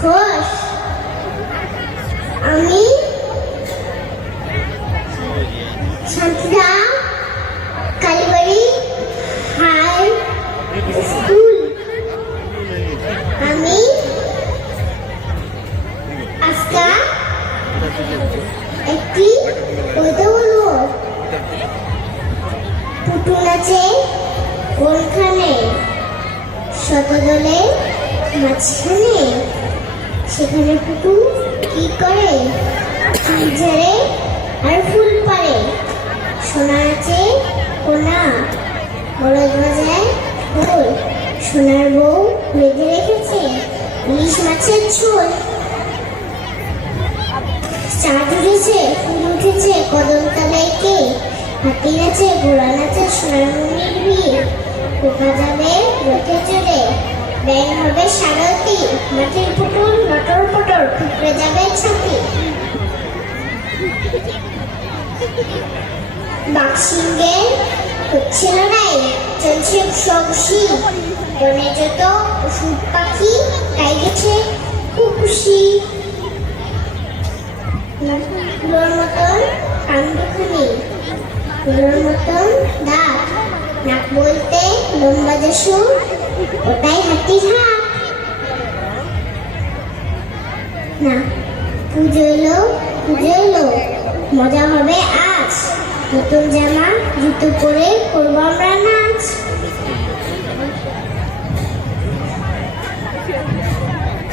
খোশ আমি শান্তিদা কালীবাড়ি high school. আমি আজকে একটি কবিতা বলবো। পুতুল নাচে কোনখানে, শতদলে মাঝখানে, সেখানে পুতুল কি করে? ফুল ঝাড়ে আর ফুল পারে, সোনা নাচে কোনা, বলদ বাজায় ঢোল, সোনার বউ বেঁধে রেখেছে ইলিশ মাছের ঝোল। চাঁদ উঠেছে, ফুল উঠেছে, কদম তলায় কে? হাতি নাচে, ঘোড়া নাচে, সোনার মনির বিয়ে। পোকা যাবে রথে চড়ে, ব্যাং হবে সারথি, মাটির পুতুল লটর পটর, ফুটে যাবে ছাতি। বাঘসিংহের হচ্ছে লড়াই, চলছে সবসি, বনে যত পশু পাখি তাই গেছে খুব খুশি। ফুলোর মতন কান দুখানি, ফুলোর মতন দাঁত, নাক বলতে লম্বা যে সুর, ওটাই হাতির হাত। না পুজো এলো, পুজো এলো, মজা হবে আজ, নতুন জামা জুতো পরে করবো আমরা নাচ।